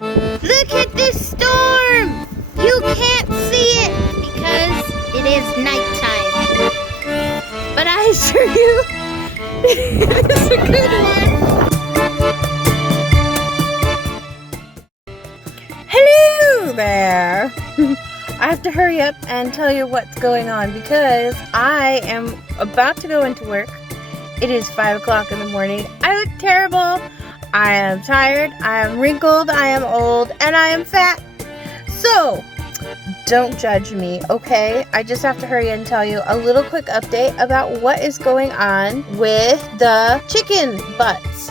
Look at this storm! You can't see it because it is nighttime. But I assure you, it's a good one. Hello there! I have to hurry up and tell you what's going on because I am about to go into work. It is 5 o'clock in the morning. I look terrible. I am tired. I am wrinkled. I am old. And I am fat. So, don't judge me, okay? I just have to hurry and tell you a little quick update about what is going on with the chicken butts.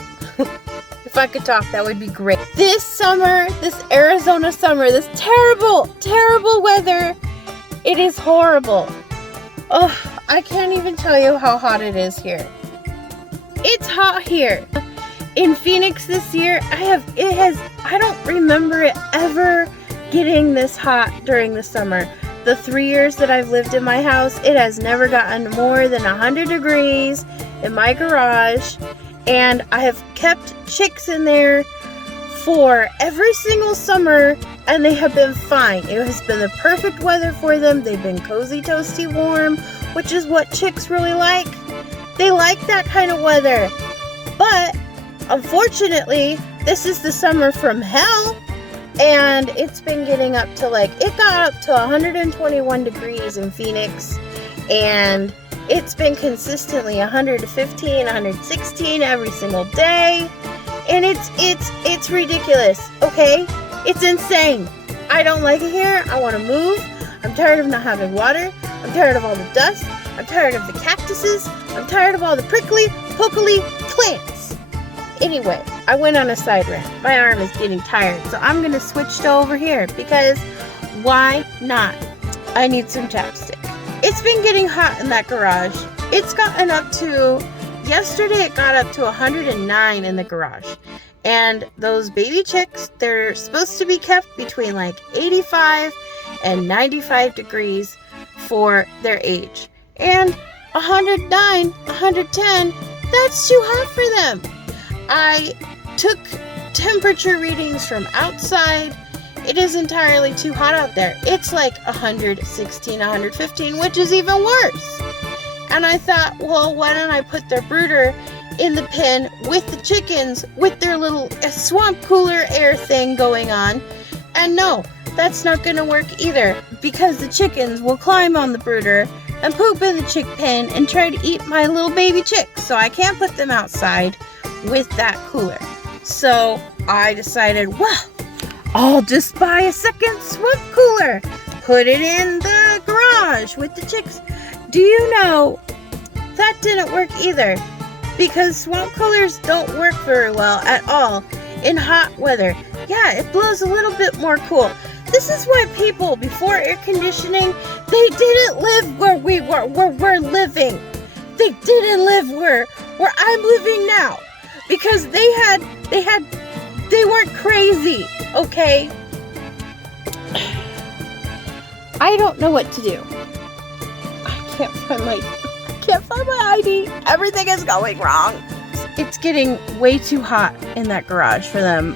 If I could talk, that would be great. This summer, this Arizona summer, this terrible, terrible weather, it is horrible. Oh, I can't even tell you how hot it is here. It's hot here. In Phoenix this year, I don't remember it ever getting this hot during the summer. The 3 years that I've lived in my house, it has never gotten more than 100 degrees in my garage. And I have kept chicks in there for every single summer, and they have been fine. It has been the perfect weather for them. They've been cozy, toasty, warm, which is what chicks really like. They like that kind of weather. But unfortunately, this is the summer from hell, and it's been getting up to it got up to 121 degrees in Phoenix, and it's been consistently 115, 116 every single day, and it's ridiculous, okay? It's insane. I don't like it here. I want to move. I'm tired of not having water. I'm tired of all the dust. I'm tired of the cactuses. I'm tired of all the prickly, pokely plants. Anyway, I went on a side rant. My arm is getting tired, so I'm going to switch to over here because why not? I need some chapstick. It's been getting hot in that garage. It's gotten up to, yesterday it got up to 109 in the garage. And those baby chicks, they're supposed to be kept between 85 and 95 degrees for their age. And 109, 110, that's too hot for them. I took temperature readings from outside. It is entirely too hot out there. It's 116, 115, which is even worse. And I thought, well, why don't I put their brooder in the pen with the chickens with their little swamp cooler air thing going on? And no, that's not going to work either because the chickens will climb on the brooder and poop in the chick pen and try to eat my little baby chicks. So I can't put them outside with that cooler. So I decided, well, I'll just buy a second swamp cooler, put it in the garage with the chicks. Do you know that didn't work either? Because swamp coolers don't work very well at all in hot weather. Yeah, it blows a little bit more cool. This is why people before air conditioning, they didn't live where we're living. They didn't live where I'm living now. Because they weren't crazy, okay? I don't know what to do. I can't find my ID. Everything is going wrong. It's getting way too hot in that garage for them.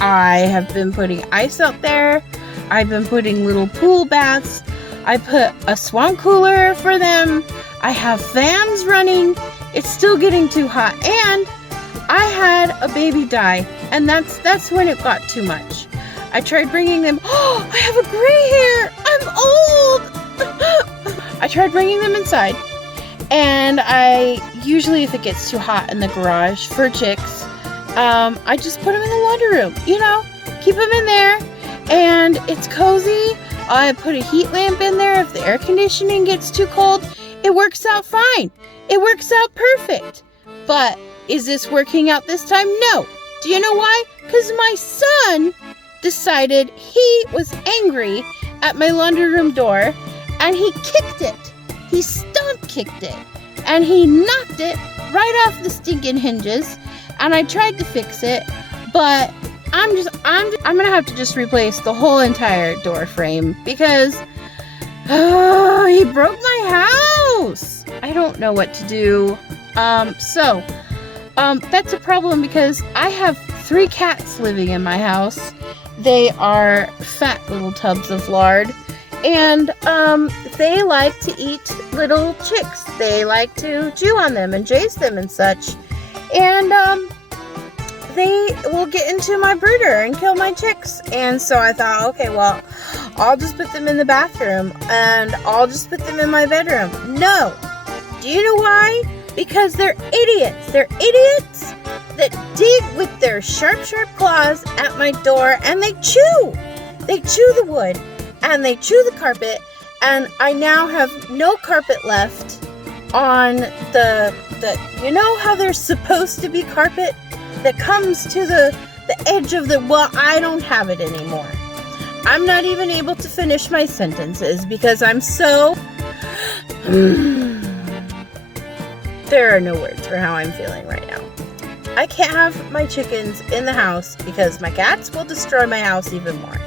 I have been putting ice out there. I've been putting little pool baths. I put a swamp cooler for them. I have fans running. It's still getting too hot. And I had a baby die, and that's when it got too much. I tried bringing them. Oh, I have a gray hair. I'm old. I tried bringing them inside, and I usually, if it gets too hot in the garage for chicks, I just put them in the laundry room. Keep them in there, and it's cozy. I put a heat lamp in there. If the air conditioning gets too cold, it works out fine. It works out perfect. But is this working out this time? No. Do you know why? Because my son decided he was angry at my laundry room door, and he kicked it. He stomp kicked it, and he knocked it right off the stinking hinges. And I tried to fix it, but I'm gonna have to just replace the whole entire door frame because he broke my house. I don't know what to do. That's a problem because I have 3 cats living in my house, They are fat little tubs of lard. And they like to eat little chicks. They like to chew on them and chase them and such. And they will get into my brooder and kill my chicks. And so I thought, okay, well, I'll just put them in the bathroom and I'll just put them in my bedroom. No. Do you know why? Because they're idiots. They're idiots that dig with their sharp claws at my door, and they chew. They chew the wood and they chew the carpet, and I now have no carpet left on the you know how there's supposed to be carpet that comes to the edge of the, well, I don't have it anymore. I'm not even able to finish my sentences because I'm so there are no words for how I'm feeling right now. I can't have my chickens in the house because my cats will destroy my house even more.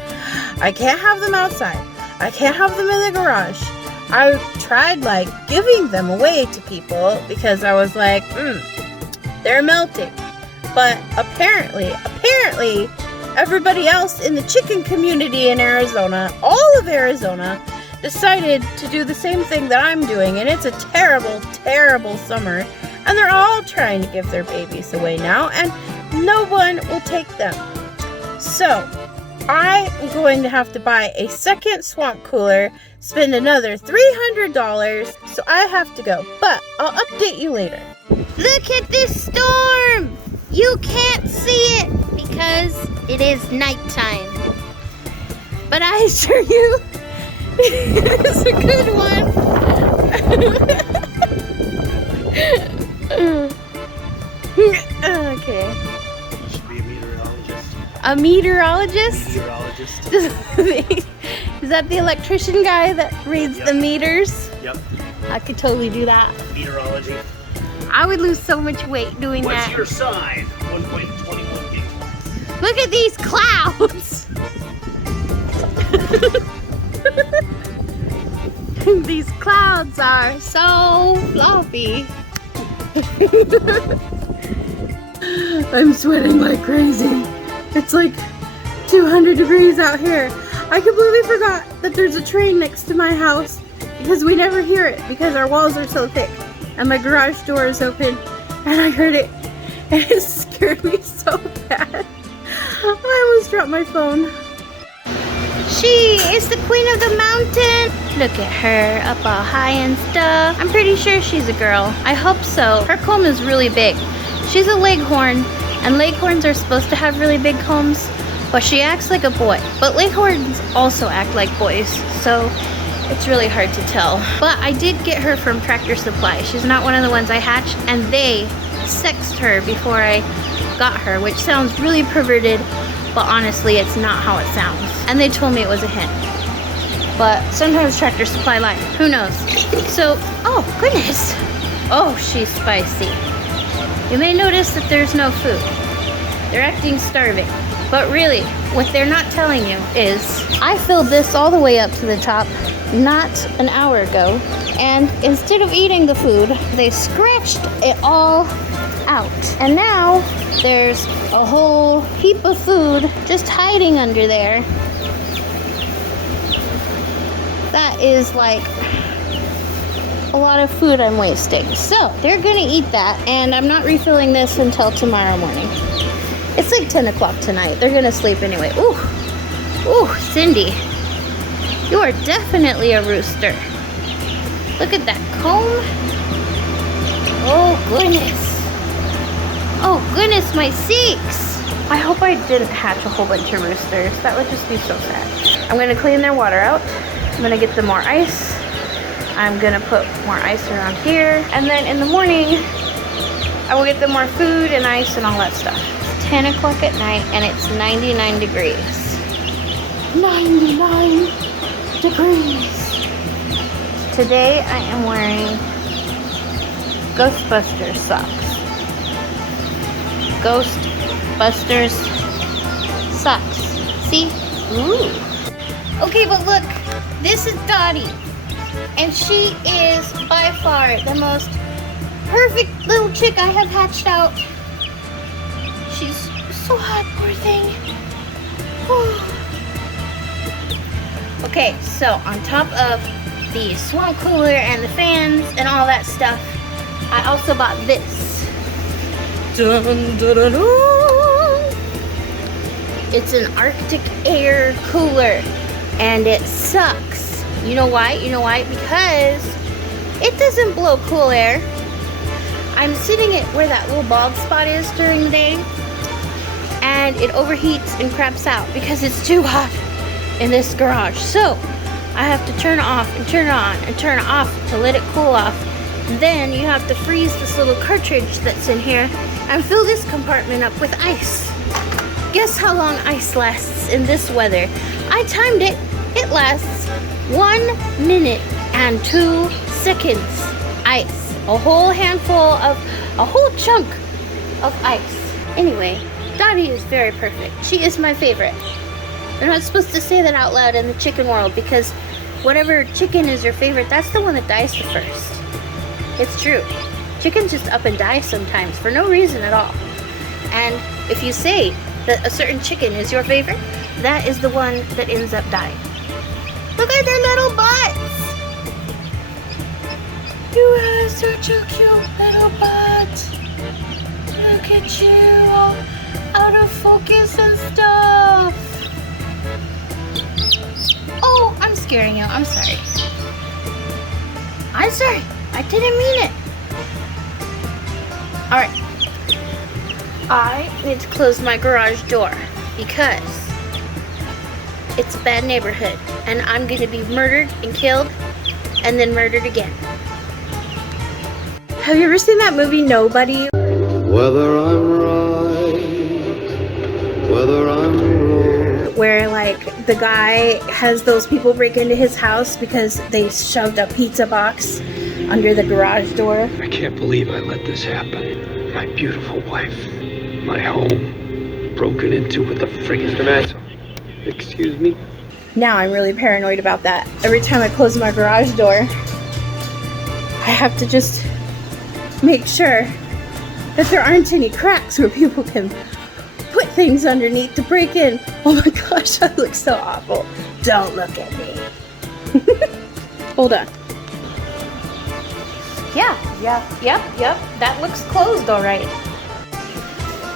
I can't have them outside. I can't have them in the garage. I tried like giving them away to people because I was like, they're melting. But apparently, everybody else in the chicken community in Arizona, all of Arizona, decided to do the same thing that I'm doing, and it's a terrible, terrible summer, and they're all trying to give their babies away now, and no one will take them. So, I am going to have to buy a second swamp cooler, spend another $300, so I have to go, but I'll update you later. Look at this storm! You can't see it because it is nighttime. But I assure you, it's a good one. Okay. You should be a meteorologist. A meteorologist? Meteorologist. Is that the electrician guy that reads the meters? Yep. I could totally do that. Meteorology. I would lose so much weight doing What's that. your sign? 1.21 gigawatts. Look at these clouds! These clouds are so fluffy. I'm sweating like crazy. It's like 200 degrees out here. I completely forgot that there's a train next to my house because we never hear it because our walls are so thick. And my garage door is open and I heard it and it scared me so bad. I almost dropped my phone. She is the queen of the mountain. Look at her up all high and stuff. I'm pretty sure she's a girl. I hope so. Her comb is really big. She's a leghorn, and leghorns are supposed to have really big combs, but she acts like a boy. But leghorns also act like boys, so it's really hard to tell. But I did get her from Tractor Supply. She's not one of the ones I hatched, and they sexed her before I got her, which sounds really perverted, but honestly, it's not how it sounds. And they told me it was a hen. But sometimes Tractor Supply lies. Who knows? So, oh goodness. Oh, she's spicy. You may notice that there's no food. They're acting starving. But really, what they're not telling you is, I filled this all the way up to the top not an hour ago. And instead of eating the food, they scratched it all out. And now there's a whole heap of food just hiding under there. That is like a lot of food I'm wasting. So they're gonna eat that, and I'm not refilling this until tomorrow morning. It's like 10 o'clock tonight. They're gonna sleep anyway. Ooh, Cindy, you are definitely a rooster. Look at that comb. Oh goodness. Oh goodness, my sakes. I hope I didn't hatch a whole bunch of roosters. That would just be so sad. I'm gonna clean their water out. I'm gonna get them more ice. I'm gonna put more ice around here. And then in the morning, I will get them more food and ice and all that stuff. It's 10 o'clock at night and it's 99 degrees. 99 degrees. Today I am wearing Ghostbusters socks. Ghostbusters socks. See? Ooh. Okay, but look, this is Dottie, and she is by far the most perfect little chick I have hatched out. She's so hot, poor thing. Okay, so on top of the swamp cooler and the fans and all that stuff, I also bought this. Dun, dun, dun, dun. It's an Arctic air cooler, and it sucks. You know why? You know why? Because it doesn't blow cool air. I'm sitting at where that little bald spot is during the day, and it overheats and craps out because it's too hot in this garage. So I have to turn it off and turn it on and turn it off to let it cool off. Then you have to freeze this little cartridge that's in here and fill this compartment up with ice. Guess how long ice lasts in this weather? I timed it. It lasts 1 minute and 2 seconds. Ice. A whole a whole chunk of ice. Anyway, Dottie is very perfect. She is my favorite. You're not supposed to say that out loud in the chicken world, because whatever chicken is your favorite, that's the one that dies the first. It's true. Chickens just up and die sometimes for no reason at all. And if you say that a certain chicken is your favorite, that is the one that ends up dying. Look at their little butts! You have such a cute little butt. Look at you, all out of focus and stuff. Oh, I'm scaring you. I'm sorry. I'm sorry. I didn't mean it. Alright. I need to close my garage door because it's a bad neighborhood and I'm going to be murdered and killed and then murdered again. Have you ever seen that movie Nobody? Whether I'm right, whether I'm wrong. Where like the guy has those people break into his house because they shoved a pizza box under the garage door. I can't believe I let this happen. My beautiful wife, my home, broken into with a friggin' Mr. Excuse me? Now I'm really paranoid about that. Every time I close my garage door, I have to just make sure that there aren't any cracks where people can put things underneath to break in. Oh my gosh, I look so awful. Don't look at me. Hold on. Yep. That looks closed all right.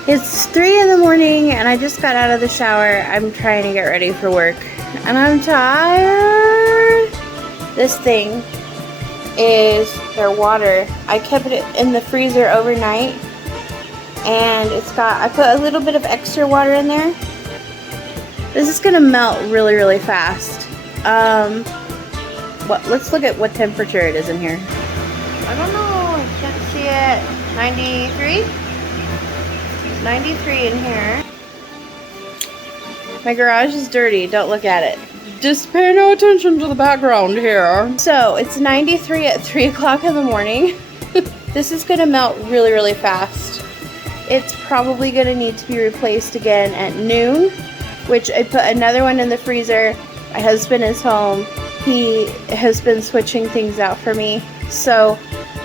It's 3 in the morning and I just got out of the shower. I'm trying to get ready for work and I'm tired. This thing is their water. I kept it in the freezer overnight and I put a little bit of extra water in there. This is gonna melt really, really fast. Let's look at what temperature it is in here. I don't know. I can't see it. 93? 93 in here. My garage is dirty. Don't look at it. Just pay no attention to the background here. So it's 93 at 3 o'clock in the morning. This is gonna melt really, really fast. It's probably gonna need to be replaced again at noon, which I put another one in the freezer. My husband is home. He has been switching things out for me. So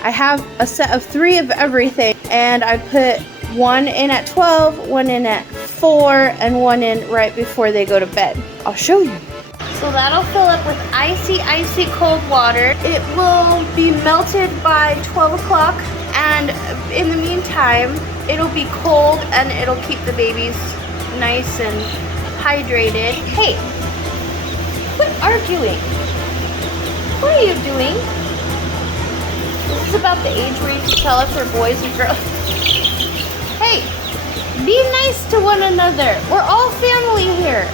I have a set of 3 of everything, and I put one in at 12, one in at 4, and one in right before they go to bed. I'll show you. So that'll fill up with icy, icy cold water. It will be melted by 12 o'clock, and in the meantime, it'll be cold and it'll keep the babies nice and hydrated. Hey, quit arguing. What are you doing? This is about the age where you can tell if they're boys or girls. Hey, be nice to one another. We're all family here.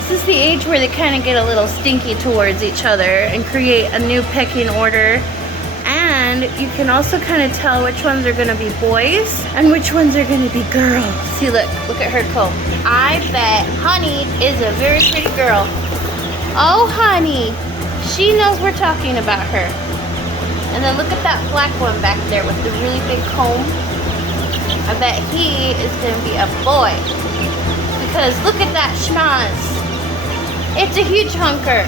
This is the age where they kind of get a little stinky towards each other and create a new pecking order. And you can also kind of tell which ones are going to be boys and which ones are going to be girls. See, look at her comb. I bet Honey is a very pretty girl. Oh, Honey, she knows we're talking about her. And then look at that black one back there with the really big comb. I bet he is going to be a boy. Because look at that schmaz. It's a huge hunker.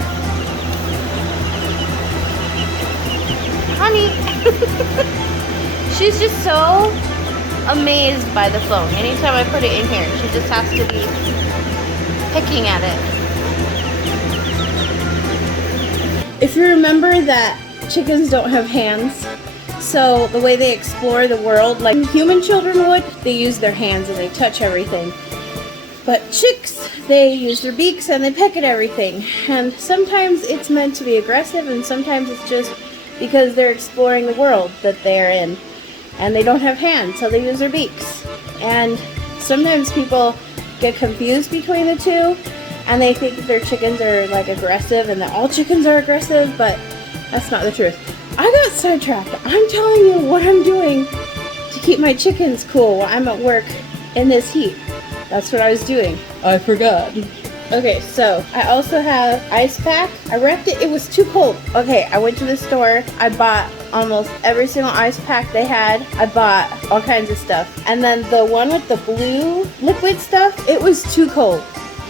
Honey. She's just so amazed by the phone. Anytime I put it in here, she just has to be picking at it. If you remember that chickens don't have hands, so the way they explore the world like human children would, they use their hands and they touch everything. But chicks, they use their beaks and they peck at everything. And sometimes it's meant to be aggressive and sometimes it's just because they're exploring the world that they're in. And they don't have hands, so they use their beaks. And sometimes people get confused between the two and they think that their chickens are like aggressive and that all chickens are aggressive, but that's not the truth. I got sidetracked. I'm telling you what I'm doing to keep my chickens cool while I'm at work in this heat. That's what I was doing. I forgot. Okay, so I also have ice pack. I wrecked it. It was too cold. Okay, I went to the store. I bought almost every single ice pack they had. I bought all kinds of stuff. And then the one with the blue liquid stuff, it was too cold.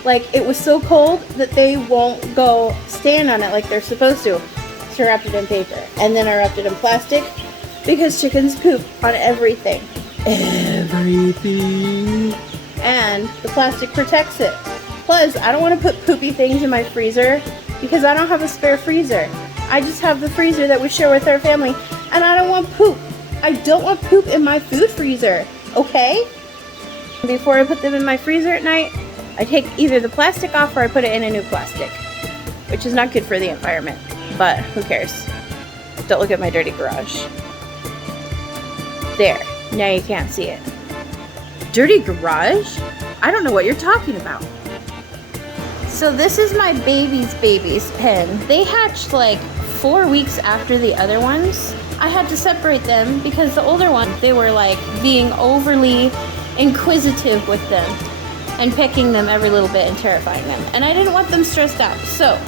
Like, it was so cold that they won't go stand on it like they're supposed to. So I wrapped it in paper. And then I wrapped it in plastic because chickens poop on everything. Everything. And the plastic protects it. Plus, I don't want to put poopy things in my freezer because I don't have a spare freezer. I just have the freezer that we share with our family, and I don't want poop. I don't want poop in my food freezer, okay? Before I put them in my freezer at night, I take either the plastic off or I put it in a new plastic, which is not good for the environment, but who cares? Don't look at my dirty garage. There, now you can't see it. Dirty garage? I don't know what you're talking about. So this is my baby's pen. They hatched like 4 weeks after the other ones. I had to separate them because the older ones, they were like being overly inquisitive with them and pecking them every little bit and terrifying them. And I didn't want them stressed out. So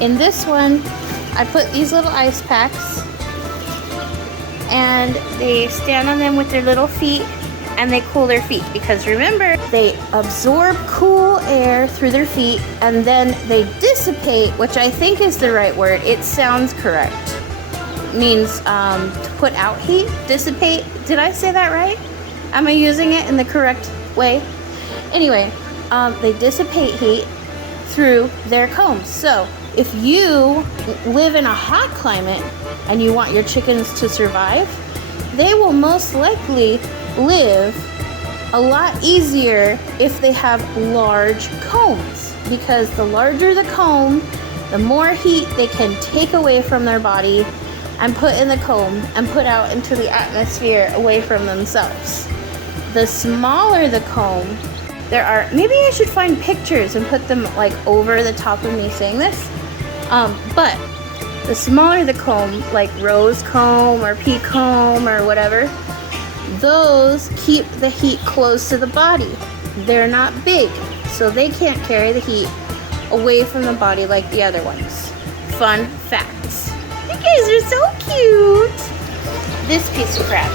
in this one, I put these little ice packs and they stand on them with their little feet and they cool their feet because remember, they absorb cool air through their feet and then they dissipate, which I think is the right word. It sounds correct. Means to put out heat, dissipate. Did I say that right? Am I using it in the correct way? Anyway, they dissipate heat through their combs. So if you live in a hot climate and you want your chickens to survive, they will most likely live a lot easier if they have large combs, because the larger the comb, the more heat they can take away from their body and put in the comb and put out into the atmosphere away from themselves. The smaller the comb, maybe I should find pictures and put them like over the top of me saying this, but the smaller the comb, like rose comb or pea comb or whatever, those keep the heat close to the body. They're not big, so they can't carry the heat away from the body like the other ones. Fun facts. You guys are so cute. This piece of crap,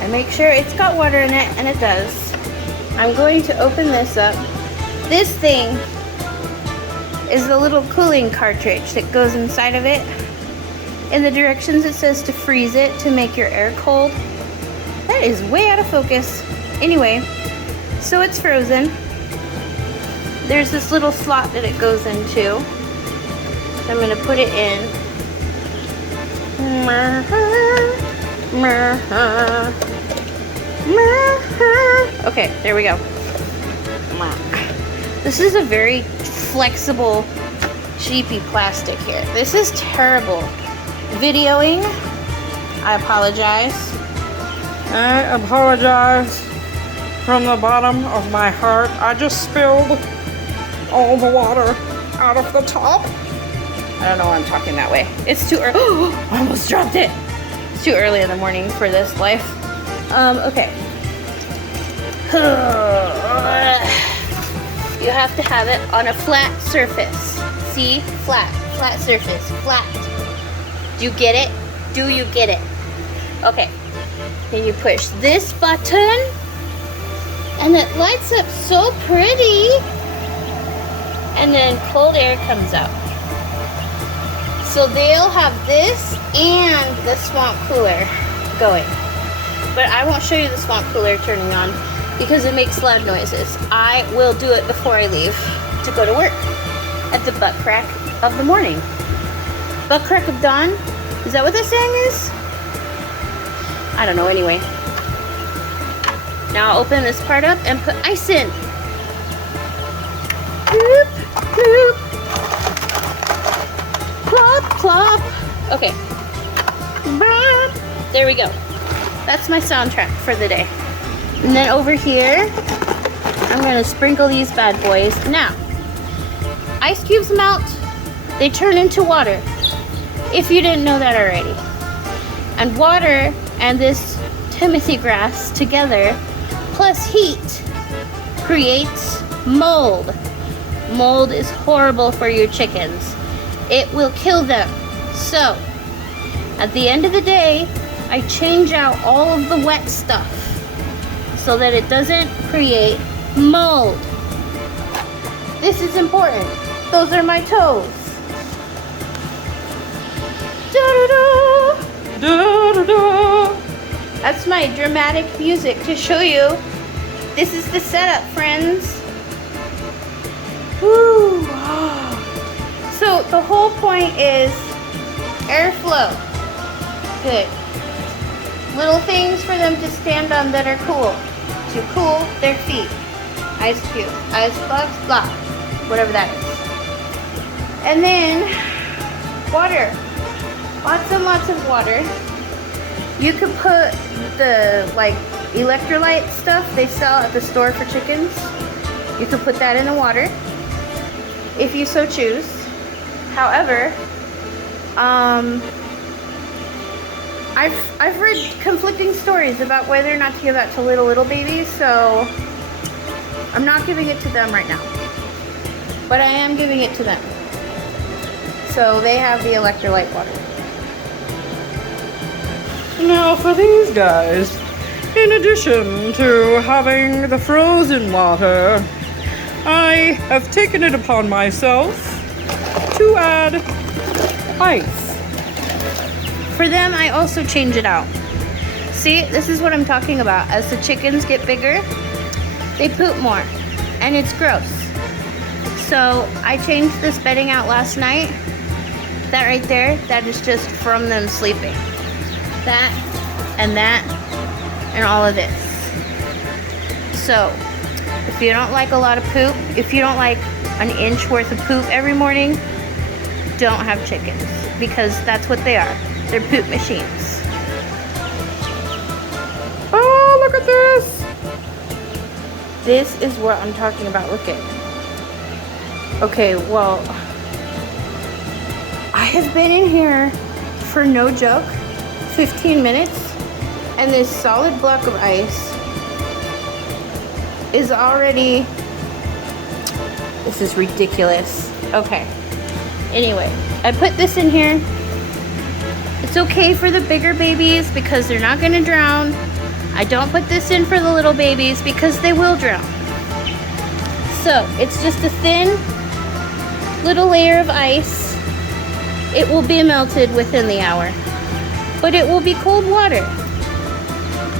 I make sure it's got water in it, and it does. I'm going to open this up. This thing is the little cooling cartridge that goes inside of it. In the directions it says to freeze it to make your air cold. That is way out of focus. Anyway, so it's frozen. There's this little slot that it goes into. So I'm gonna put it in. Okay, there we go. This is a very flexible, cheapy plastic here. This is terrible. Videoing, I apologize. I apologize from the bottom of my heart. I just spilled all the water out of the top. I don't know why I'm talking that way. It's too early. I almost dropped it. It's too early in the morning for this life. Okay. You have to have it on a flat surface. See? Flat surface. Flat. Do you get it? Do you get it? Okay. Then you push this button and it lights up so pretty. And then cold air comes out. So they'll have this and the swamp cooler going. but I won't show you the swamp cooler turning on because it makes loud noises. I will do it before I leave to go to work at the butt crack of the morning. Butt crack of dawn? Is that what that saying is? I don't know, anyway. Now I'll open this part up and put ice in. Bloop, bloop. Plop, plop. Okay. Bop. There we go. That's my soundtrack for the day. And then over here, I'm gonna sprinkle these bad boys. Now, ice cubes melt, they turn into water, if you didn't know that already. And water and this Timothy grass together, plus heat, creates mold. Mold is horrible for your chickens. It will kill them. So, at the end of the day, I change out all of the wet stuff so that it doesn't create mold. This is important. Those are my toes. Da-da-da. Da-da-da. That's my dramatic music to show you. This is the setup, friends. Woo. So the whole point is airflow. Good. Little things for them to stand on that are cool. To cool their feet. Ice cube, ice box, blah. Whatever that is. And then water. Lots and lots of water. You could put the like electrolyte stuff they sell at the store for chickens. You could put that in the water if you so choose. However, I've read conflicting stories about whether or not to give that to little babies, so I'm not giving it to them right now. But I am giving it to them. So they have the electrolyte water. Now for these guys, in addition to having the frozen water, I have taken it upon myself to add ice. For them, I also change it out. See, this is what I'm talking about. As the chickens get bigger, they poop more, and it's gross. So I changed this bedding out last night. That right there, that is just from them sleeping. That, and all of this. So, if you don't like a lot of poop, if you don't like an inch worth of poop every morning, don't have chickens, because that's what they are. They're poop machines. Oh, look at this! This is what I'm talking about. Look at. Okay, well, I have been in here for no joke 15 minutes, and this solid block of ice is already, this is ridiculous. Okay, anyway, I put this in here. It's okay for the bigger babies because they're not gonna drown. I don't put this in for the little babies because they will drown. So it's just a thin little layer of ice. It will be melted within the hour, but it will be cold water.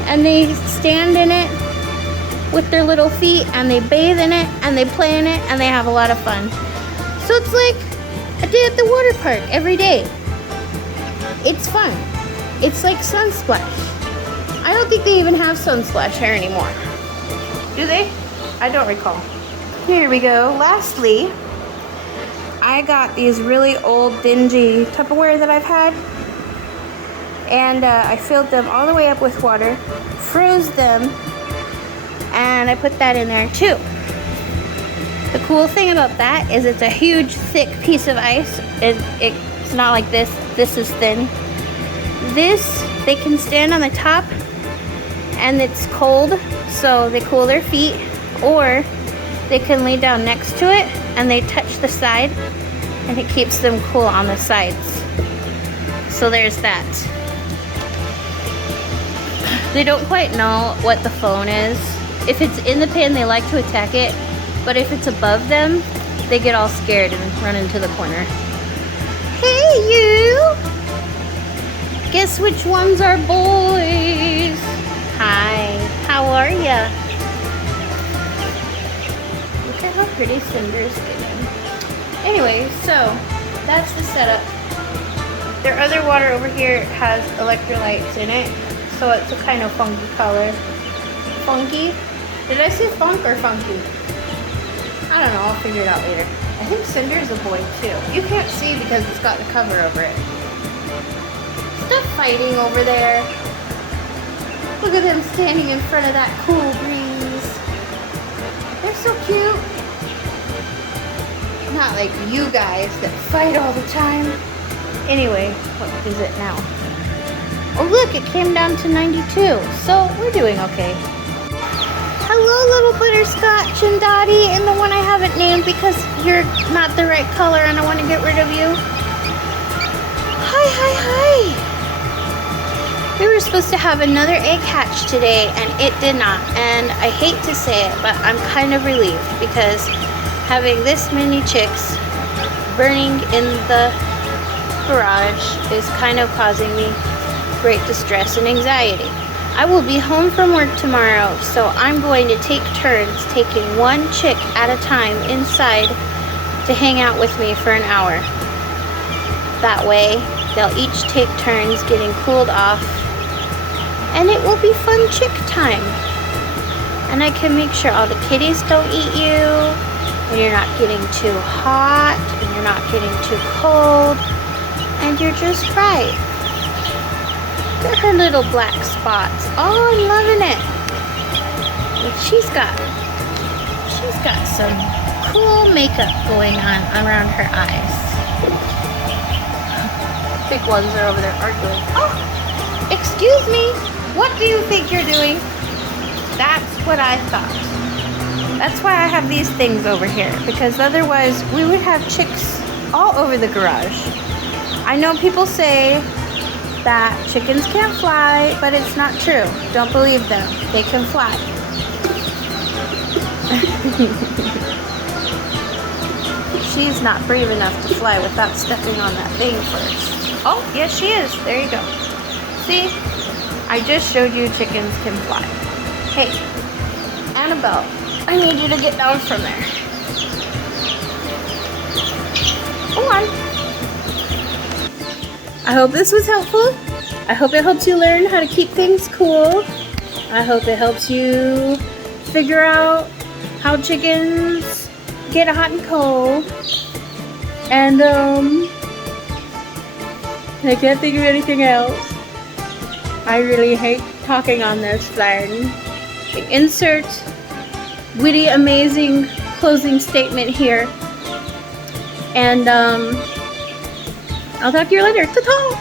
And they stand in it with their little feet, and they bathe in it, and they play in it, and they have a lot of fun. So it's like a day at the water park every day. It's fun. It's like Sunsplash. I don't think they even have Sunsplash here anymore. Do they? I don't recall. Here we go. Lastly, I got these really old, dingy Tupperware that I've had. And I filled them all the way up with water, froze them, and I put that in there too. The cool thing about that is it's a huge, thick piece of ice. It's not like this. This is thin. This, they can stand on the top, and it's cold, so they cool their feet, or they can lay down next to it, and they touch the side, and it keeps them cool on the sides. So there's that. They don't quite know what the phone is. If it's in the pan, they like to attack it, but if it's above them, they get all scared and run into the corner. Hey, you! Guess which ones are boys? Hi, how are ya? Look at how pretty Cinder's getting. Anyway, so that's the setup. Their other water over here has electrolytes in it, so it's a kind of funky color. Funky? Did I say funk or funky? I don't know, I'll figure it out later. I think Cinder's a boy too. You can't see because it's got the cover over it. Stop fighting over there. Look at them standing in front of that cool breeze. They're so cute. Not like you guys that fight all the time. Anyway, what is it now? Oh look, it came down to 92. So we're doing okay. Hello, little Butterscotch and Dottie, and the one I haven't named because you're not the right color and I want to get rid of you. Hi, hi, hi. We were supposed to have another egg hatch today, and it did not. And I hate to say it, but I'm kind of relieved because having this many chicks burning in the garage is kind of causing me great distress and anxiety. I will be home from work tomorrow, so I'm going to take turns taking one chick at a time inside to hang out with me for an hour. That way, they'll each take turns getting cooled off, and it will be fun chick time. And I can make sure all the kitties don't eat you, and you're not getting too hot, and you're not getting too cold, and you're just right. Look at her little black spots. Oh, I'm loving it. And she's got some cool makeup going on around her eyes. Big ones are over there arguing. Oh, excuse me. What do you think you're doing? That's what I thought. That's why I have these things over here, because otherwise we would have chicks all over the garage. I know people say that chickens can't fly, but it's not true. Don't believe them. They can fly. She's not brave enough to fly without stepping on that thing first. Oh, yes she is. There you go. See? I just showed you chickens can fly. Hey, Annabelle, I need you to get down from there. Come on. I hope this was helpful. I hope it helps you learn how to keep things cool. I hope it helps you figure out how chickens get hot and cold. And I can't think of anything else. I really hate talking on this thing. Insert witty, amazing closing statement here. And I'll talk to you later. Ta-ta!